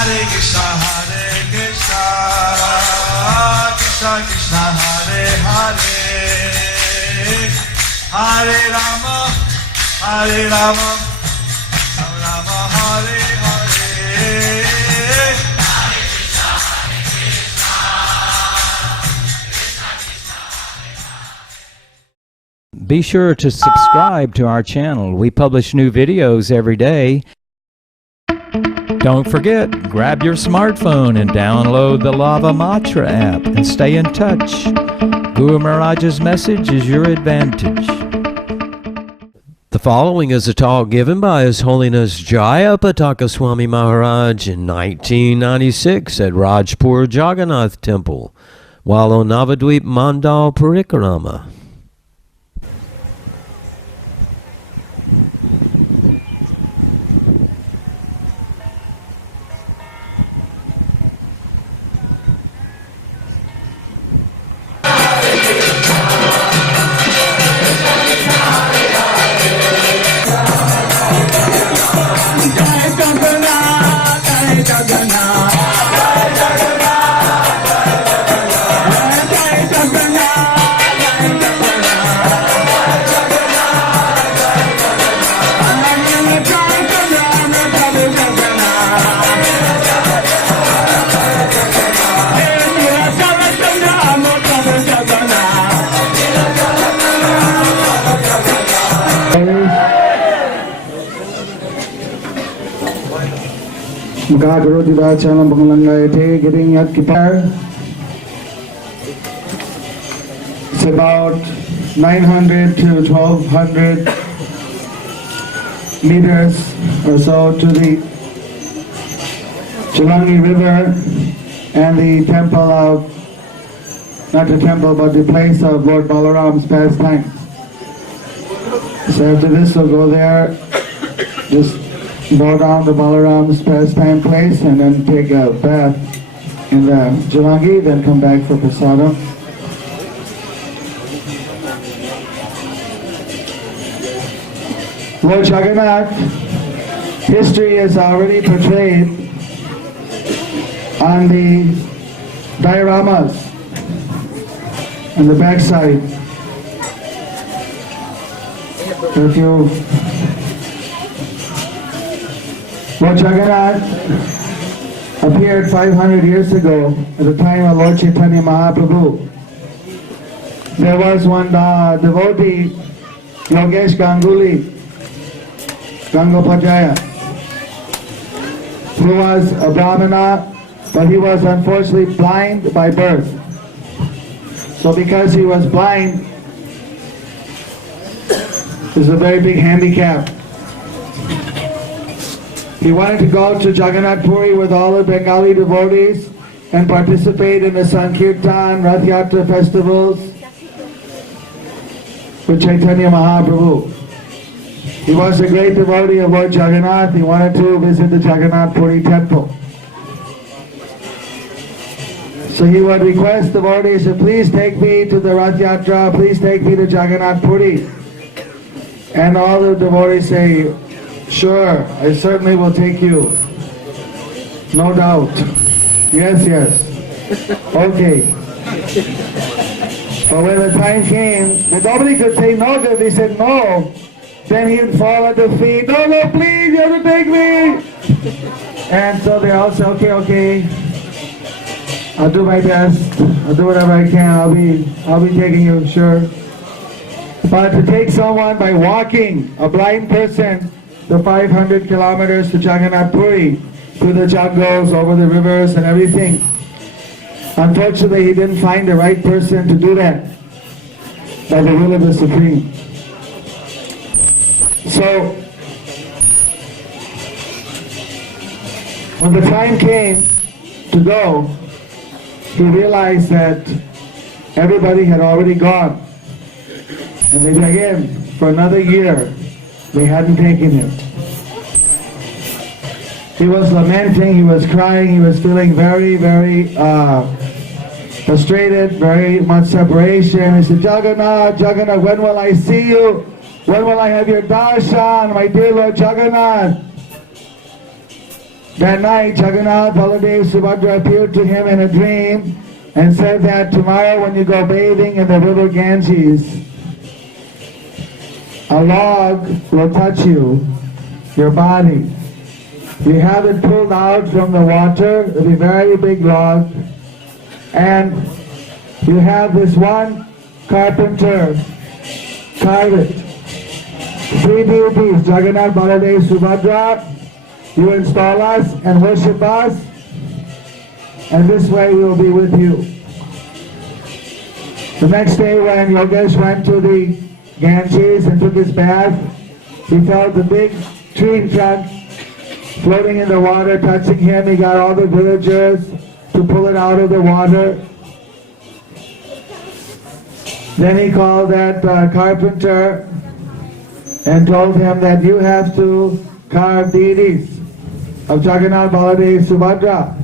Krishna Krishna Hare Hare Hare Rama Hare Rama Rama Hare Hare Hare Krishna Hare Krishna Krishna Krishna Hare Hare. Be sure to subscribe to our channel. We publish new videos every day. Don't forget, grab your smartphone and download the Lava Matra app and stay in touch. Guru Maharaja's message is your advantage. The following is a talk given by His Holiness Jayapataka Swami Maharaj in 1996 at Rajapur Jagannath Temple while on Navadwip Mandala Parikrama. Getting at guitar. It's about 900 to 1200 meters or so to the Jalangi River and the temple of, not the temple, but the place of Lord Balaram's pastime. So after this we'll go there, just go down to Balaram's pastime place and then take a bath in the Jalangi, then come back for prasadam. Lord Jagannath, history is already portrayed on the dioramas on the backside. If you Lord Jagannath appeared 500 years ago at the time of Lord Chaitanya Mahaprabhu. There was one devotee, Yogesh Gangopajaya, who was a Brahmana, but he was unfortunately blind by birth. So because he was blind, it was a very big handicap. He wanted to go to Jagannath Puri with all the Bengali devotees and participate in the Sankirtan, Rath Yatra festivals with Chaitanya Mahaprabhu. He was a great devotee of Lord Jagannath. He wanted to visit the Jagannath Puri temple. So he would request devotees to please take me to the Rath Yatra, please take me to Jagannath Puri. And all the devotees say, sure, I certainly will take you. No doubt. Yes, yes. Okay. But when the time came, nobody could say no, because they said no. Then he would fall at the feet. No, no, please, you have to take me. And so they all said, okay, okay. I'll do my best. I'll do whatever I can. I'll be taking you, sure. But to take someone by walking, a blind person, the 500 kilometers to Jagannath Puri, through the jungles, over the rivers and everything. Unfortunately, he didn't find the right person to do that by the will of the Supreme. So, when the time came to go, he realized that everybody had already gone. And they again, for another year, they hadn't taken him. He was lamenting, he was crying, he was feeling very, very frustrated, very much separation. He said, Jagannath, Jagannath, when will I see you? When will I have your darshan, my dear Lord Jagannath? That night, Jagannath, Baladev, Subhadra appeared to him in a dream and said that tomorrow when you go bathing in the river Ganges, a log will touch you, your body. You have it pulled out from the water, it'll be a very big log, and you have this one carpenter carve it. 3 deities, Jagannath, Baladev, Subhadra. You install us and worship us, and this way we will be with you. The next day when Yogesh went to the Ganges and took his bath, he felt the big tree trunk floating in the water, touching him. He got all the villagers to pull it out of the water. Then he called that carpenter and told him that you have to carve deities of Jagannath, Baladev, Subhadra.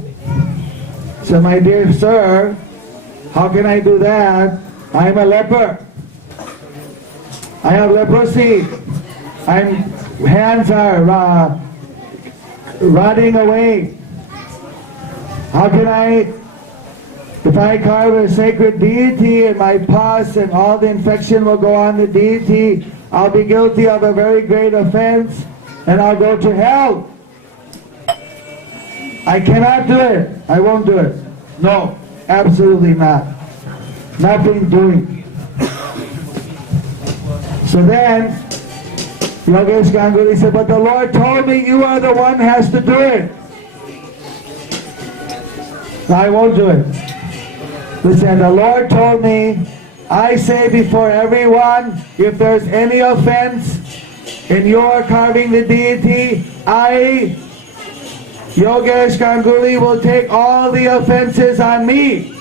So, my dear sir, how can I do that? I am a leper. I have leprosy. Hands are rotting away. How can if I carve a sacred deity and my pus and all the infection will go on the deity, I'll be guilty of a very great offense and I'll go to hell. I cannot do it. I won't do it. No, absolutely not. Nothing doing. So then, Yogesh Ganguly said, but the Lord told me you are the one who has to do it. So I won't do it. Listen, the Lord told me, I say before everyone, if there's any offense in your carving the deity, I, Yogesh Ganguly, will take all the offenses on me.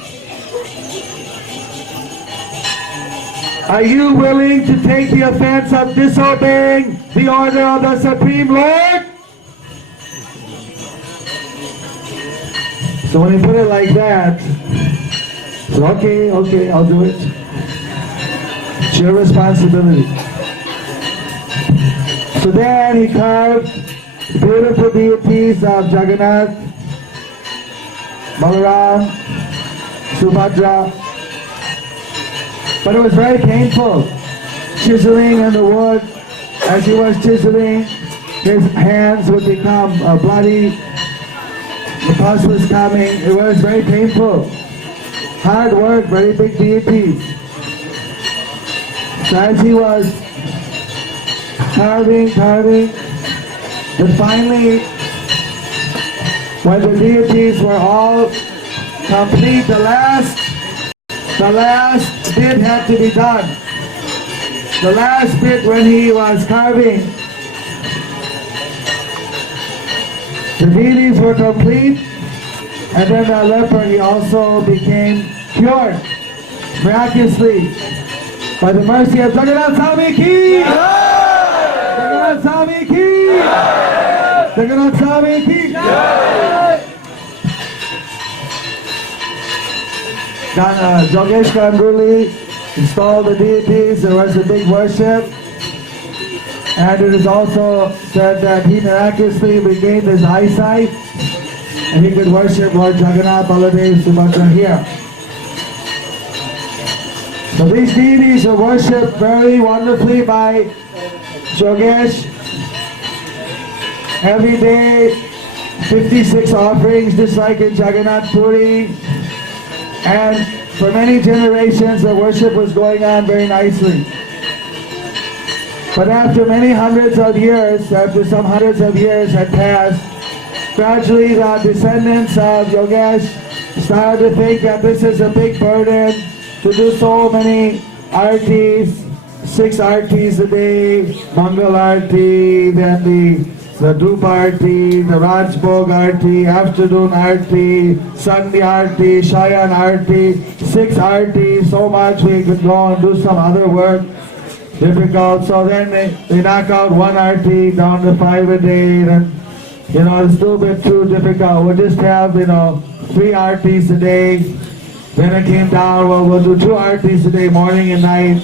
Are you willing to take the offense of disobeying the order of the Supreme Lord? So when he put it like that, so okay, I'll do it. It's your responsibility. So then he carved beautiful deities of Jagannath, Balaram, Subhadra. But it was very painful, chiseling in the wood. As he was chiseling, his hands would become bloody. The pus was coming. It was very painful. Hard work, very big deities. So as he was carving, but finally, when the deities were all complete, the last bit had to be done. The last bit when he was carving, the deities were complete, and then the leper, he also became cured miraculously by the mercy of Jagannath Swami ki! Jagannath Swami ki! Jagannath Swami ki! Yogesh Ganguly installed the deities. There was a big worship, and it is also said that he miraculously regained his eyesight and he could worship Lord Jagannath, Baladev, Subhadra here. So these deities are worshipped very wonderfully by Yogesh. Every day 56 offerings, just like in Jagannath Puri. And for many generations the worship was going on very nicely. But after many hundreds of years, after some hundreds of years had passed, gradually the descendants of Yogesh started to think that this is a big burden to do so many artis, 6 artis a day, Mangal arti, then the Dhup arti, the Rajbhog arti, afternoon arti, Sunday arti, Shayan arti, 6 artis, so much we could go and do some other work. Difficult. So then they knock out 1 arti down to 5 a day, then it's still a bit too difficult. We'll just have 3 artis a day. Then it came down, well, we'll do 2 artis a day, morning and night.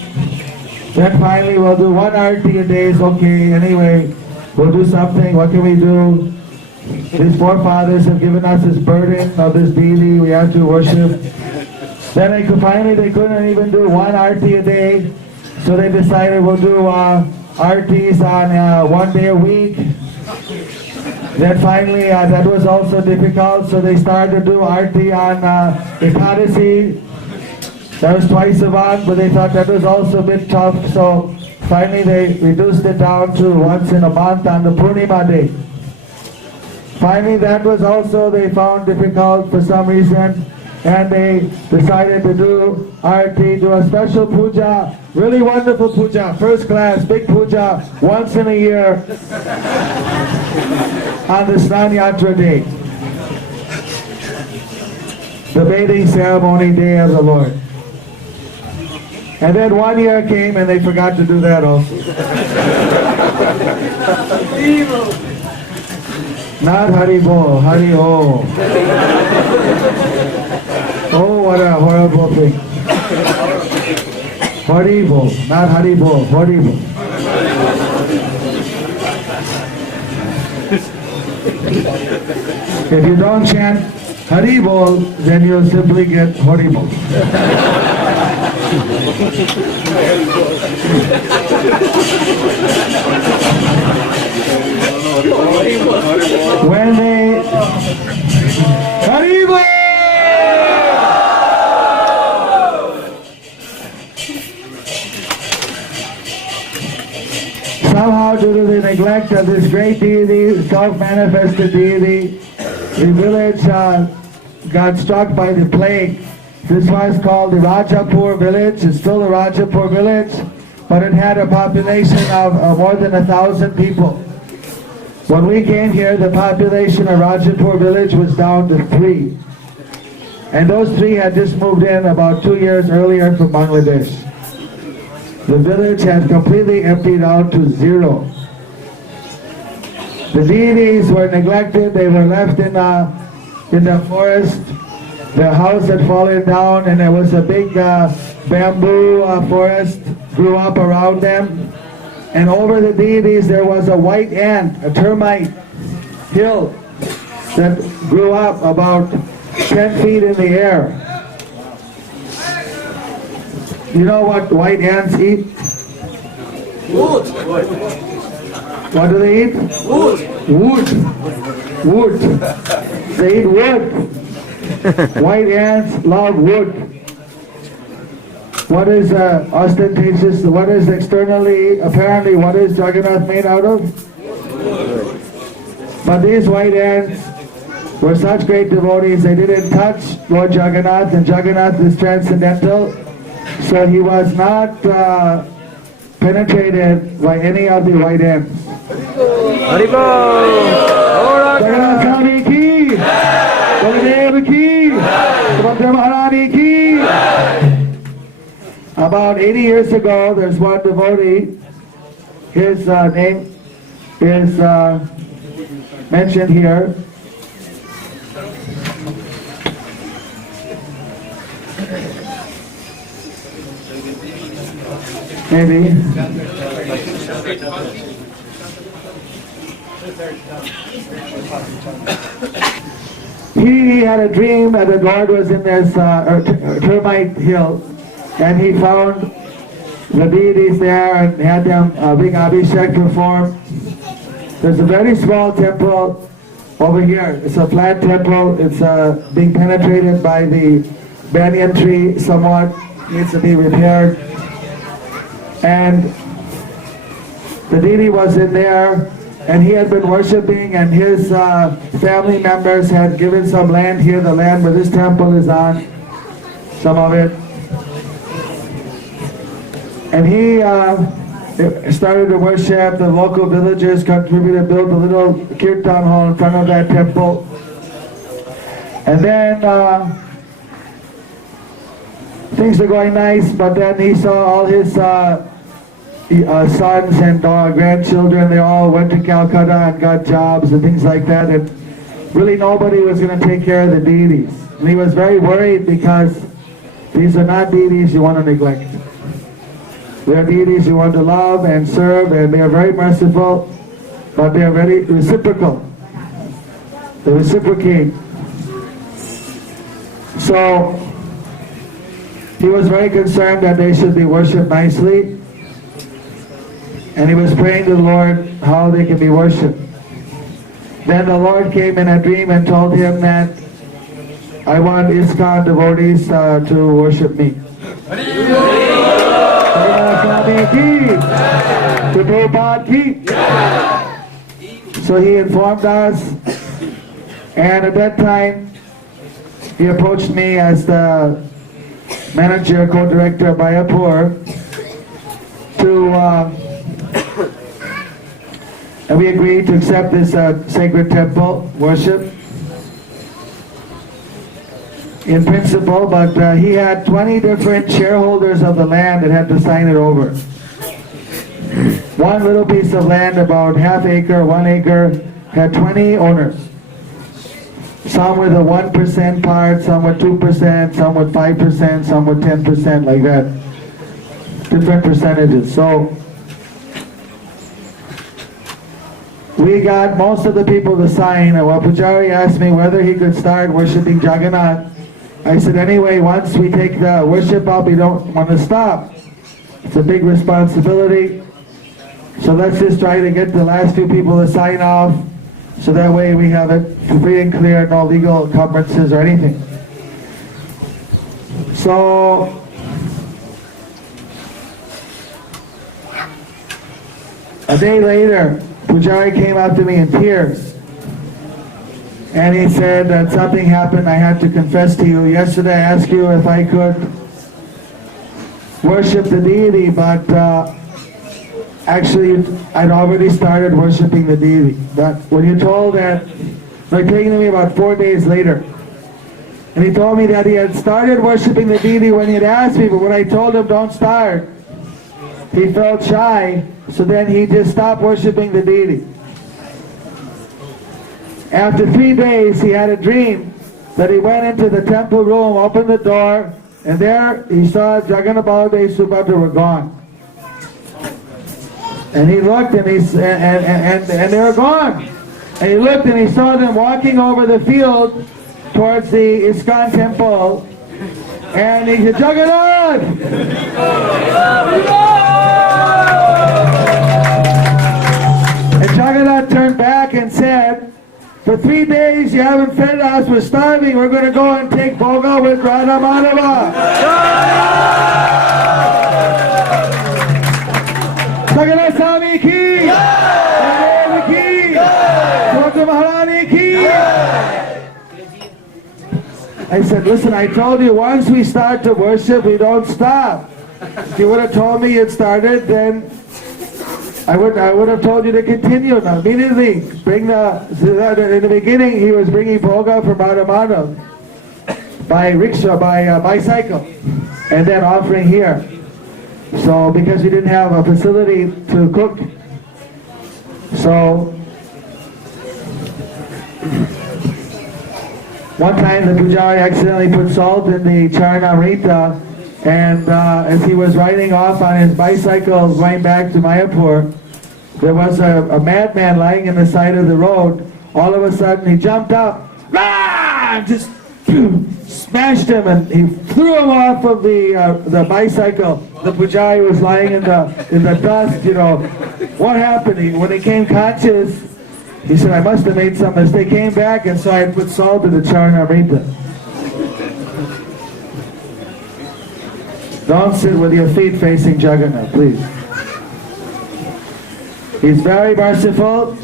Then finally we'll do 1 arti a day. It's okay. Anyway, we'll do something. What can we do? These forefathers have given us this burden of this deity we have to worship. Then finally they couldn't even do one arti a day, so they decided we'll do artis on 1 day a week. Then finally that was also difficult, so they started to do arti on Ekadasi. That was twice a month, but they thought that was also a bit tough, so finally they reduced it down to once in a month on the Purnima day. Finally that was also they found difficult for some reason, and they decided to do arti, do a special puja, really wonderful puja, first class, big puja, once in a year on the Snan Yatra day, the bathing ceremony day of the Lord. And then 1 year came and they forgot to do that also. Not Haribo, Hari Ho. Oh, what a horrible thing. Haribo, not Haribo, Haribo. If you don't chant Haribo, then you'll simply get Haribo. When they Haribo! Somehow, due to the neglect of this great deity, self-manifested deity, the village got struck by the plague. This was called the Rajapur village. It's still the Rajapur village, but it had a population of more than 1,000 people. When we came here, the population of Rajapur village was down to 3. And those 3 had just moved in about 2 years earlier from Bangladesh. The village had completely emptied out to 0. The deities were neglected. They were left in the forest. Their house had fallen down, and there was a big bamboo forest grew up around them. And over the deities there was a white ant, a termite hill that grew up about 10 feet in the air. You know what white ants eat? Wood. What do they eat? Wood. Wood. Wood. They eat wood. White ants love wood. What is ostentatious, what is externally, apparently what is Jagannath made out of? But these white ants were such great devotees, they didn't touch Lord Jagannath, and Jagannath is transcendental, so he was not penetrated by any of the white ants. Jagannath Swami ki! Baladev ki! Subhadra Maharani ki! About 80 years ago, there's one devotee, his name is mentioned here. Maybe. He had a dream that the Lord was in this termite hill, and he found the deities there and had them big abhishek performed. There's a very small temple over here. It's a flat temple. It's being penetrated by the banyan tree somewhat. Needs to be repaired. And the deity was in there, and he had been worshipping, and his family members had given some land here, the land where this temple is on, some of it. And he started to worship. The local villagers contributed, built a little kirtan hall in front of that temple. And then things are going nice, but then he saw all his sons and grandchildren, they all went to Calcutta and got jobs and things like that, and really nobody was going to take care of the deities. And he was very worried because these are not deities you want to neglect. They are deities you want to love and serve, and they are very merciful, but they are very reciprocal. They reciprocate. So he was very concerned that they should be worshipped nicely, and he was praying to the Lord how they can be worshipped. Then the Lord came in a dream and told him that I want ISKCON devotees to worship me. So he informed us, and at that time he approached me as the manager, co-director of Jayapur, and we agreed to accept this sacred temple worship in principle, but he had 20 different shareholders of the land that had to sign it over. One little piece of land, about half acre, 1 acre, had 20 owners. Some with a 1% part, some with 2%, some with 5%, some with 10%, like that. Different percentages. So we got most of the people to sign, and while Pujari asked me whether he could start worshipping Jagannath, I said, anyway, once we take the worship up, we don't want to stop. It's a big responsibility. So let's just try to get the last few people to sign off, so that way we have it free and clear, no legal encumbrances or anything. So a day later, Pujari came up to me in tears, and he said that something happened. I had to confess to you. Yesterday I asked you if I could worship the deity, but actually I'd already started worshiping the deity. But when you told that, it came to me about 4 days later. And he told me that he had started worshiping the deity when he had asked me, but when I told him don't start, he felt shy, so then he just stopped worshiping the deity. After 3 days, he had a dream that he went into the temple room, opened the door, and there he saw Jagannath Baladev Subhadra were gone. And he looked, and they were gone. And he looked, and he saw them walking over the field towards the ISKCON temple. And he said, Jagannath! And Jagannath turned back and said, for 3 days you haven't fed us, we're starving, we're going to go and take Bhoga with Radha Madhava. Jagannath Swami ki! Jagannath ki! Swami Maharani ki! I said, listen, I told you once we start to worship, we don't stop. If you would have told me it started, then I would have told you to continue. Now, immediately, in the beginning, he was bringing Bhoga from Madhav by rickshaw, by bicycle, and then offering here. So, because we didn't have a facility to cook, so one time the Pujari accidentally put salt in the Charnamrita, and as he was riding off on his bicycle going back to Mayapur, there was a madman lying in the side of the road. All of a sudden he jumped up, and just smashed him, and he threw him off of the bicycle. The Pujari was lying in the dust, you know. What happened? When he came conscious, he said, I must have made some mistake. He came back, and so I had put salt in the Charnamrita. Don't sit with your feet facing Jagannath, please. He's very merciful,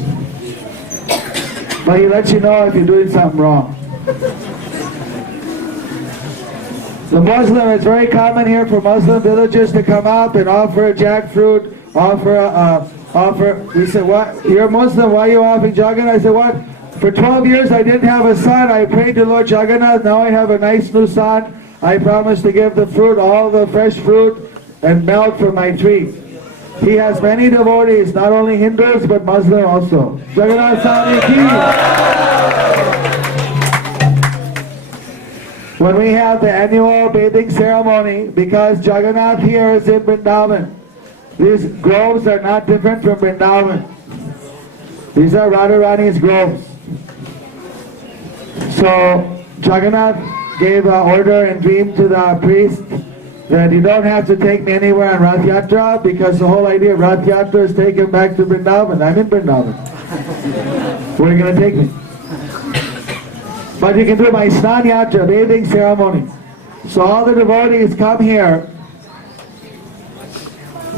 but he lets you know if you're doing something wrong. The Muslim, it's very common here for Muslim villagers to come up and offer jackfruit, offer. We said, what? You're Muslim, why are you offering Jagannath? I said, what? For 12 years I didn't have a son. I prayed to Lord Jagannath. Now I have a nice new son. I promise to give the fruit, all the fresh fruit and milk from my tree. He has many devotees, not only Hindus but Muslim also. Jagannath Swami ki. When we have the annual bathing ceremony, because Jagannath here is in Vrindavan, these groves are not different from Vrindavan. These are Radharani's groves. So Jagannath gave an order and dream to the priest that you don't have to take me anywhere on Rath Yatra, because the whole idea of Rath Yatra is taken back to Vrindavan. I'm in Vrindavan. Where are you going to take me? But you can do my Snan Yatra, bathing ceremony. So all the devotees come here.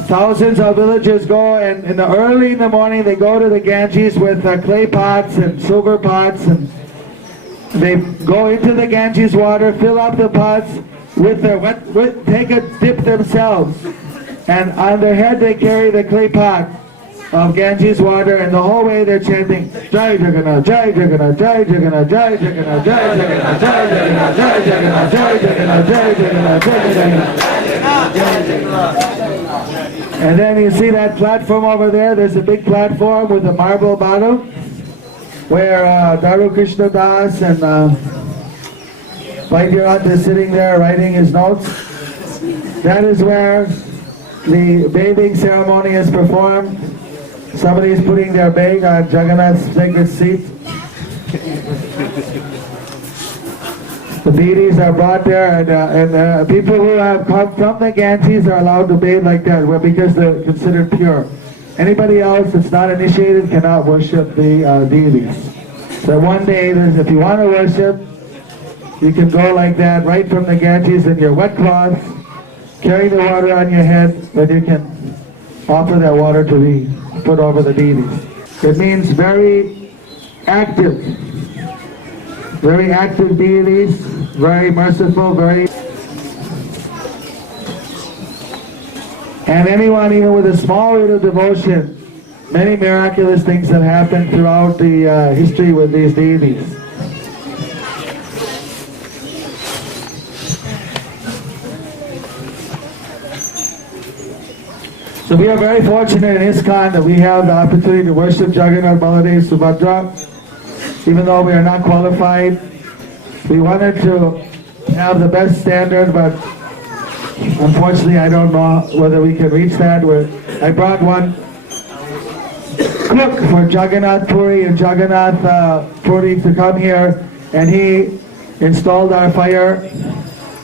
Thousands of villagers go, and early in the morning they go to the Ganges with clay pots and silver pots, and they go into the Ganges water, fill up the pots with their take a dip themselves, and on their head they carry the clay pot of Ganges water, and the whole way they're chanting Jai Jagannath, Jai Jagannath, Jai Jagannath, Jai Jagannath, Jai Jagannath, Jai Jagannath, Jai Jagannath, Jai Jagannath, Jai Jagannath, Jai Jagannath. And then you see that platform over there. There's a big platform with a marble bottom where Daru Krishna Das and Vaidyarat is sitting there writing his notes. That is where the bathing ceremony is performed. Somebody is putting their bag on Jagannath's sacred seat. The deities are brought there, and people who have come from the Ganges are allowed to bathe like that, because they're considered pure. Anybody else that's not initiated cannot worship the deities. So one day, if you want to worship, you can go like that, right from the Ganges in your wet cloth, carry the water on your head, then you can offer that water to be put over the deities. It means very active deities, very merciful, and anyone even with a small bit of devotion, many miraculous things have happened throughout the history with these deities. So we are very fortunate in ISKCON that we have the opportunity to worship Jagannath, Baladev, Subhadra. Even though we are not qualified, we wanted to have the best standard, but unfortunately I don't know whether we can reach that. I brought one cook for Jagannath Puri and Jagannath Puri to come here, and he installed our fire.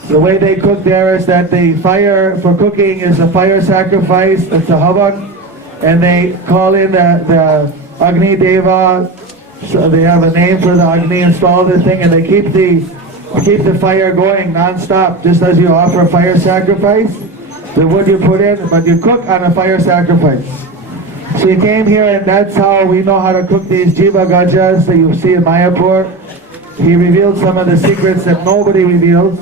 The way they cook there is that the fire for cooking is a fire sacrifice, it's a havan, and they call in the Agni Deva, so they have a name for the Agni, install the thing, and they keep the fire going non-stop, just as you offer a fire sacrifice, the wood you put in, but you cook on a fire sacrifice. So he came here, and that's how we know how to cook these Jiva Gajas that you see in Mayapur. He revealed some of the secrets that nobody reveals,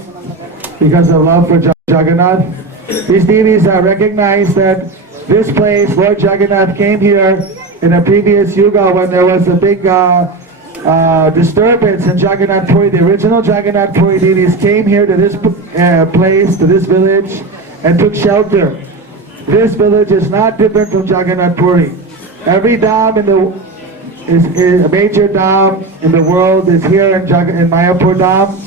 because of love for Jagannath. These deities are recognized that this place, Lord Jagannath came here in a previous yuga when there was a big disturbance in Jagannath Puri. The original Jagannath Puri deities came here to this place, to this village, and took shelter. This village is not different from Jagannath Puri. Every dham is a major dham in the world is here in Mayapur Dham,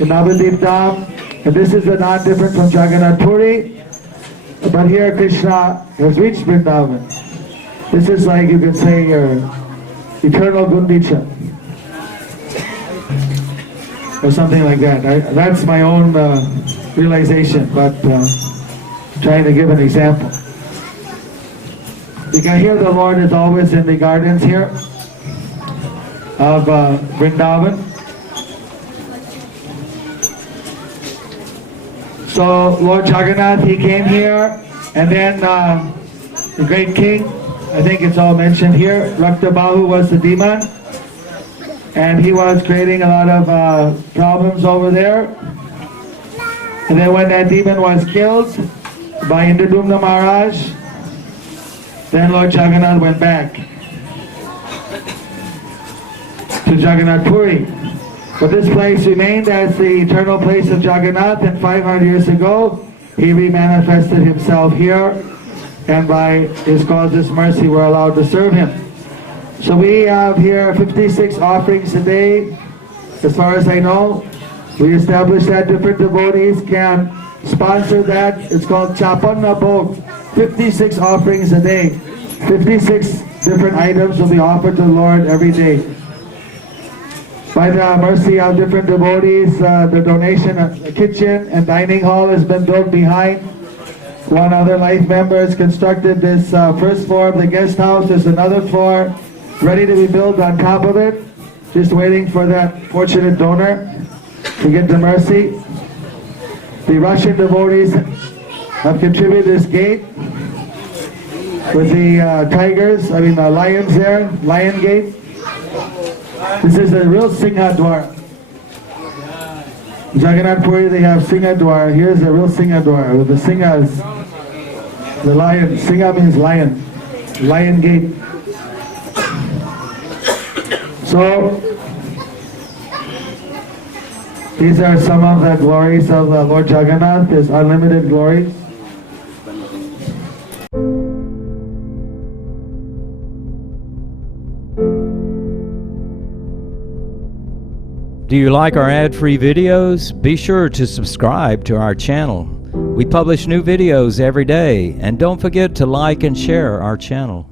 in Navadwip Dham. And this is not different from Jagannath Puri, but here Krishna has reached Vrindavan. This is like, you could say, your eternal Gundicha, or something like that. That's my own realization, but trying to give an example. You can hear the Lord is always in the gardens here of Vrindavan. So Lord Jagannath, he came here, and then the great king, I think it's all mentioned here, Raktabahu was the demon, and he was creating a lot of problems over there. And then when that demon was killed by Indradumna Maharaj, then Lord Jagannath went back to Jagannath Puri. But this place remained as the eternal place of Jagannath, and 500 years ago, he remanifested himself here, and by his causeless mercy, we're allowed to serve him. So we have here 56 offerings a day. As far as I know, we established that different devotees can sponsor that. It's called Chapanna Bhog, 56 offerings a day. 56 different items will be offered to the Lord every day. By the mercy of different devotees, the donation kitchen and dining hall has been built behind. One other life member has constructed this first floor of the guest house. There's another floor ready to be built on top of it. Just waiting for that fortunate donor to get the mercy. The Russian devotees have contributed this gate with the lions there, lion gate. This is a real Singhadwar. Jagannath Puri, they have Singhadwar. Here's a real Singhadwar with the Singhas, the lion. Singha means lion, lion gate. So, these are some of the glories of Lord Jagannath, his unlimited glories. Do you like our ad-free videos? Be sure to subscribe to our channel. We publish new videos every day, and don't forget to like and share our channel.